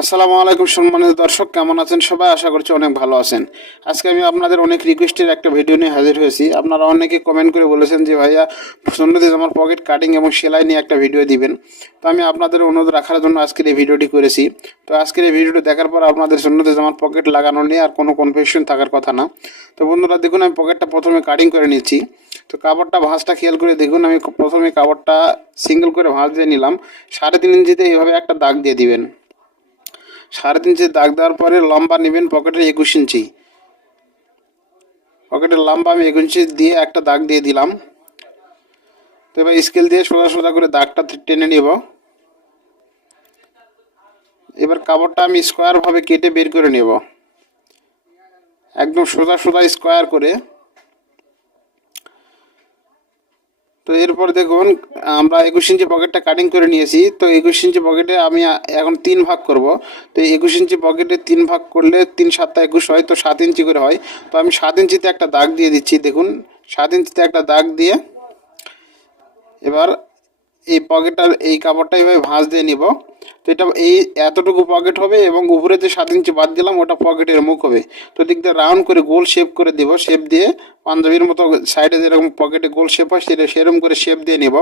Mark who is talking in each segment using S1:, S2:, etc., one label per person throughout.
S1: আসসালামু আলাইকুম সম্মানিত দর্শক, কেমন আছেন সবাই? আশা করছি অনেক ভালো আছেন। আজকে আমি আপনাদের অনেক রিকোয়েস্টের একটা ভিডিও নিয়ে হাজির হয়েছি। আপনারা অনেকে কমেন্ট করে বলেছেন যে, ভাইয়া সুন্নতি আমার পকেট কাটিং এবং সেলাই নিয়ে একটা ভিডিও দিবেন। তো আমি আপনাদের অনুরোধ রাখার জন্য আজকের এই ভিডিওটি করেছি। তো আজকের এই ভিডিওটি দেখার পর আপনাদের সুন্নতি আমার পকেট লাগানো নিয়ে আর কোনো কনফিউশন থাকার কথা না। তো বন্ধুরা, দেখুন, আমি পকেটটা প্রথমে কাটিং করে নিচ্ছি। তো কাপড়টা ভাঁজটা খেয়াল করে দেখুন, আমি প্রথমে কাপড়টা সিঙ্গেল করে ভাঁজ দিয়ে নিলাম। সাড়ে তিন ইঞ্চিতে এইভাবে একটা দাগ দিয়ে দিবেন। সাড়ে তিন ইঞ্চি দাগ দেওয়ার পরে লম্বা নেবেন পকেটের একুশ ইঞ্চি। পকেটের লম্বা আমি একুশ ইঞ্চি দিয়ে একটা দাগ দিয়ে দিলাম। তো এবার স্কেল দিয়ে সোজা সোজা করে দাগটা টেনে নিব। এবার কাপড়টা আমি স্কোয়ারভাবে কেটে বের করে নেব। একদম সোজা সোজা স্কোয়ার করে। তো এরপর দেখুন, আমরা একুশ ইঞ্চি পকেটটা কাটিং করে নিয়েছি। তো একুশ ইঞ্চি পকেটে আমি এখন তিন ভাগ করব। তো একুশ ইঞ্চি পকেটে তিন ভাগ করলে তিন সাতটা একুশ হয়, তো সাত ইঞ্চি করে হয়। তো আমি সাত ইঞ্চিতে একটা দাগ দিয়ে দিচ্ছি, দেখুন। সাত ইঞ্চিতে একটা দাগ দিয়ে এবার এই পকেটটার এই কাপড়টা এভাবে ভাঁজ দিয়ে নিব। তো এটা এই এতটুকু পকেট হবে এবং উপরে যে সাত ইঞ্চি বাদ দিলাম, ওটা পকেটের মুখ হবে। তো দিক দিয়ে রাউন্ড করে গোল শেপ করে দেব শেপ দিয়ে পাঞ্জাবির মতো সাইডে যেরকম পকেটে গোল শেপ হয়, সেটা সেরকম করে শেপ দিয়ে নিব।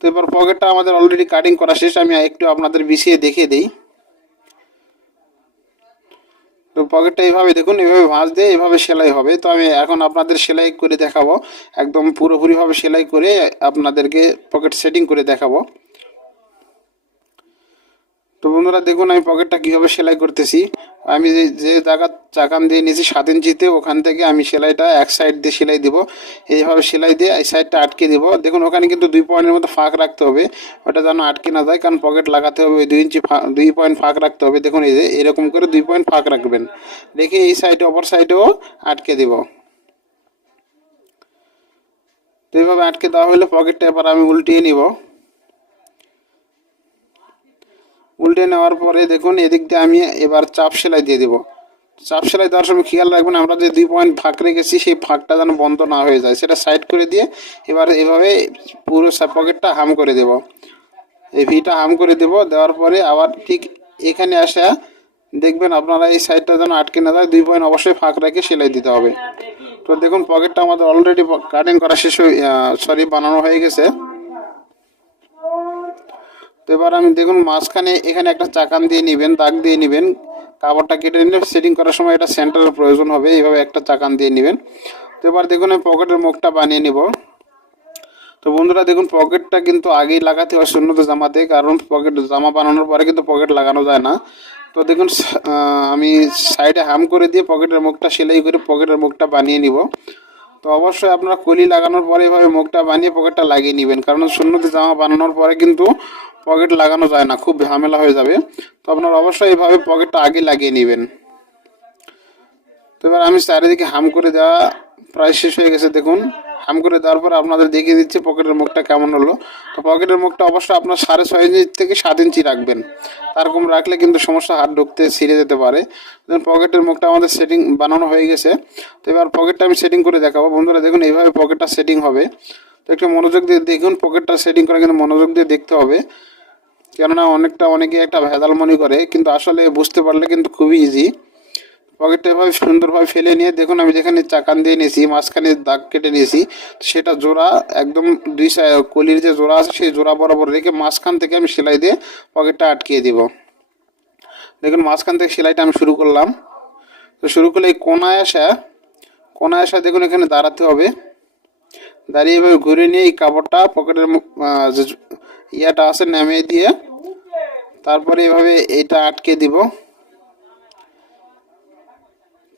S1: তো এবার পকেটটা আমাদের অলরেডি কাটিং করা শেষ, আমি একটু আপনাদের বিছিয়ে দেখিয়ে দিই। তো পকেটটা এইভাবে দেখুন, এইভাবে ভাঁজ দিয়ে এইভাবে সেলাই হবে। তো আমি এখন আপনাদের সেলাই করে দেখাবো। একদম পুরোপুরিভাবে সেলাই করে আপনাদেরকে পকেট সেটিং করে দেখাবো। তো বন্ধুরা দেখুন আমি পকেটটা কীভাবে সেলাই করতেছি। আমি যে যে জায়গা চাকান দিয়ে নিয়েছি সাত ইঞ্চিতে, ওখান থেকে আমি সেলাইটা এক সাইড দিয়ে সেলাই দিব। এইভাবে সেলাই দিয়ে এই সাইডটা আটকে দিব। দেখুন, ওখানে কিন্তু দুই পয়েন্টের মতো ফাঁক রাখতে হবে। ওটা যেন আটকে না যায়, কারণ পকেট লাগাতে হবে ওই দুই ইঞ্চি দুই পয়েন্ট ফাঁক রাখতে হবে। দেখুন, এই যে এরকম করে দুই পয়েন্ট ফাঁক রাখবেন। রেখে এই সাইডে অপর সাইডেও আটকে দিব। তো এইভাবে আটকে দেওয়া হলে পকেটটা এবার আমি উল্টিয়ে নিব। নেওয়ার পরে দেখুন, এদিক দিয়ে আমি এবার চাপ সেলাই দিয়ে দেবো। চাপ সেলাই দেওয়ার সময় খেয়াল রাখবেন, আমরা যে দুই পয়েন্ট ফাঁক রেখেছি, সেই ফাঁকটা যেন বন্ধ না হয়ে যায়। সেটা সাইড করে দিয়ে এবার এভাবে পুরো পকেটটা হাম করে দেব। এই ভিটা হাম করে দেব, দেওয়ার পরে আবার ঠিক এখানে আসা দেখবেন আপনারা এই সাইডটা যেন আটকে না যায়, দুই পয়েন্ট অবশ্যই ফাঁক রেখে সেলাই দিতে হবে। তো দেখুন পকেটটা আমাদের অলরেডি কাটিং করা শেষ সরি বানানো হয়ে গেছে। তো এবার আমি দেখুন মাঝখানে এখানে একটা চাকান দিয়ে নেবেন, দাগ দিয়ে নেবেন। কাপড়টা কেটে নিলে সেটিং করার সময় এটা সেন্টারের প্রয়োজন হবে, এইভাবে একটা চাকান দিয়ে নেবেন। তো এবার দেখুন আমি পকেটের মুখটা বানিয়ে নেব। তো বন্ধুরা দেখুন পকেটটা কিন্তু আগেই লাগাতে হয় শূন্যতে জামাতে, কারণ পকেট জামা বানানোর পরে কিন্তু পকেট লাগানো যায় না। তো দেখুন আমি সাইডে হাম করে দিয়ে পকেটের মুখটা, সেলাই করে পকেটের মুখটা বানিয়ে নিব। তো অবশ্যই আপনারা কলি লাগানোর পরে এভাবে মুখটা বানিয়ে পকেটটা লাগিয়ে নেবেন। কারণ শূন্যতে জামা বানানোর পরে কিন্তু পকেট লাগানো যায় না, খুব ঝামেলা হয়ে যাবে। তো আপনারা অবশ্যই এভাবে পকেটটা আগে লাগিয়ে নেবেন। তো এবার আমি চারিদিকে হাম করে দেওয়া প্রায় শেষ হয়ে গেছে, দেখুন। হাম করে দেওয়ার পর আপনাদের দেখিয়ে দিচ্ছি পকেটের মুখটা কেমন হলো। তো পকেটের মুখটা অবশ্যই আপনার সাড়ে ছয় ইঞ্চি থেকে সাত ইঞ্চি রাখবেন। তারকম রাখলে কিন্তু সমস্যা হাত ঢুকতে ছিঁড়ে যেতে পারে। পকেটের মুখটা আমাদের সেটিং বানানো হয়ে গেছে। তো এবার পকেটটা আমি সেটিং করে দেখাবো। বন্ধুরা, দেখুন, এইভাবে পকেটটা সেটিং হবে। তো একটু মনোযোগ দিয়ে দেখুন, পকেটটা সেটিং করে কিন্তু মনোযোগ দিয়ে দেখতে হবে। কেননা, অনেকটা অনেকে একটা ভেজাল মনে করে, কিন্তু আসলে বুঝতে পারলে কিন্তু খুবই ইজি পকেটটা এভাবে সুন্দরভাবে ফেলে নিয়ে দেখুন, আমি যেখানে চাকান দিয়ে নিয়েছি, মাঝখানে দাগ কেটে নিয়েছি সেটা জোড়া একদম দুই কলির যে জোড়া আছে, সেই জোড়া বরাবর রেখে মাঝখান থেকে আমি সেলাই দিয়ে পকেটটা আটকিয়ে দিব। দেখুন, মাঝখান থেকে সেলাইটা আমি শুরু করলাম। তো শুরু করলে এই কোনায় আসা কোনায় আসা দেখুন, এখানে দাঁড়াতে হবে। দাঁড়িয়ে এভাবে ঘুরে নিয়ে এই কাপড়টা পকেটের ইয়াটা আছে, নামিয়ে দিয়ে তারপরে এভাবে এটা আটকে দিব।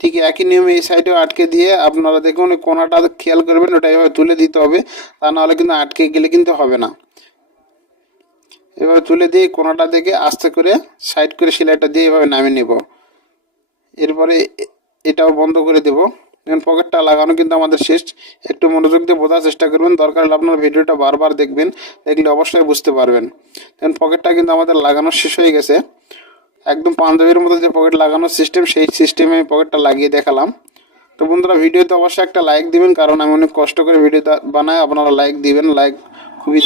S1: ঠিক একই নিয়মে এই সাইডেও আটকে দিয়ে আপনারা দেখুন কোনাটা খেয়াল করবেন ওটা এভাবে তুলে দিতে হবে, তা নাহলে কিন্তু আটকে গেলে কিন্তু হবে না। এভাবে তুলে দিয়ে কোনাটা থেকে আস্তে করে সাইড করে সেলাইটা দিয়ে এভাবে নামিয়ে নেব। এরপরে এটাও বন্ধ করে দেবো। দেখুন, পকেটটা লাগানো কিন্তু আমাদের শেষ। একটু মনোযোগ দিয়ে বোঝার চেষ্টা করবেন, দরকার হলে আপনার ভিডিওটা বারবার দেখবেন, দেখলে অবশ্যই বুঝতে পারবেন। দেখুন, পকেটটা কিন্তু আমাদের লাগানো শেষ হয়ে গেছে। একদম পাঞ্জাবির মতো যে পকেট লাগানোর সিস্টেম সেই সিস্টেমে আমি পকেটটা লাগিয়ে দেখালাম। তো বন্ধুরা, ভিডিওতে অবশ্যই একটা লাইক দিবেন, কারণ আমি অনেক কষ্ট করে ভিডিওটা বানাই। আপনারা লাইক দিবেন লাইক খুবই